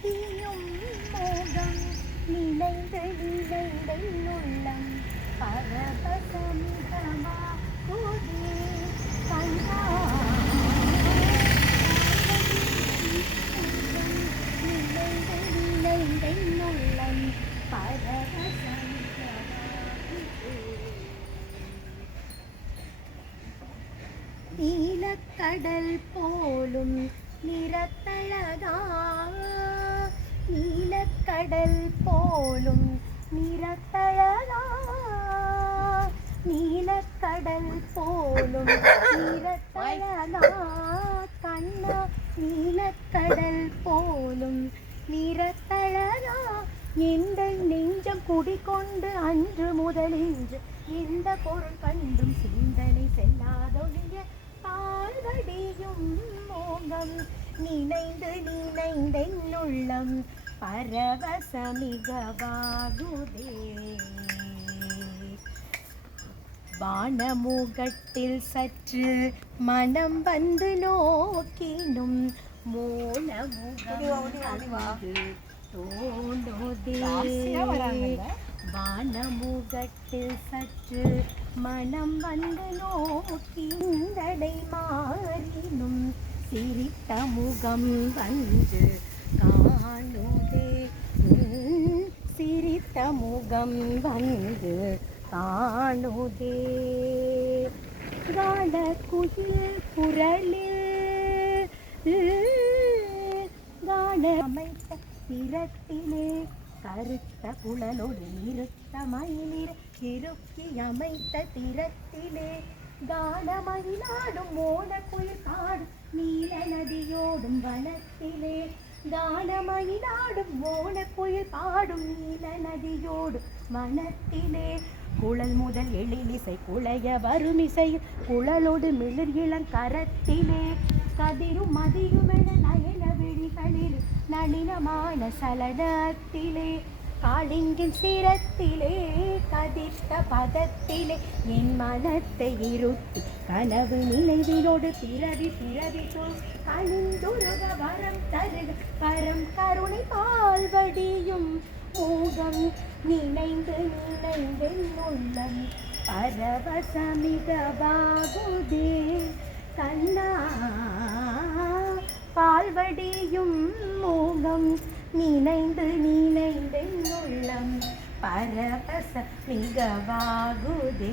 பால்வடியும் மோகம் நினைந்து நினைந்துள்ளம் பரபசமிதமா போதே கண்ணா நினைந்து நினைந்துள்ளம் பரபசமிதமா நீலக்கடல் போலும் நிறத்தழகா நீலக்கடல் போலும் நிறத்தழகா நீலக்கடல் போலும் நிறத்தழகா கண்ணா நீலக்கடல் போலும் நிறத்தழகா எந்த நெஞ்சம் குடிக்கொண்டு அன்று முதலின்று எந்த பொருள் கண்டும் சிந்தனை செல்லாதொழிய பால்வடியும் மோகம் நினைந்து நினைந்தென்னுள்ளம் பரவசமிகவாகுதே வானமுகட்டில் சற்று மனம் வந்து நோக்கினும் மோனமுகது தோன்றுதே வானமுகட்டில் சற்று மனம் வந்து நோக்கி இந்தடை மாறினும் சிரித்த முகம் வந்து காணுதே சிரித்த முகம் வந்து காணுதே காண குயில் குரலில் காண அமைத்த திறத்திலே கருத்த புலனோடு நிறுத்த மயிலில் திருக்கி அமைத்த திறத்திலே கானமயிலாடும் மோன குயில் காடும் நீல நதியோடும் வனத்திலே கானமயிலாடும் மோன குயில் பாடும் நீல நதியோடும் வனத்திலே குழல் முதல் எழிலிசை குளைய வருமிசையில் குழலோடு மிளிர் இளங்கரத்திலே கதிரும் மதியுமென நயன விழிகளில் நளினமான சலனத்திலே காளிங்கின் சிரத்திலே கதித்த பதத்திலே என் மனத்தை இருத்தி கனவு நினைவினோடு பிறவி பிறவி கணிந்துருக வரம் தருக பரம் கருணை பால்வடியும் மோகம் நினைந்து நினைந்தென்னுள்ளம் பரவசமிகவாகுதே கண்ணா பால்வடியும் மோகம் நினைந்து நினைந்தென்னுள்ளம் பரவசமிகவாகுதே.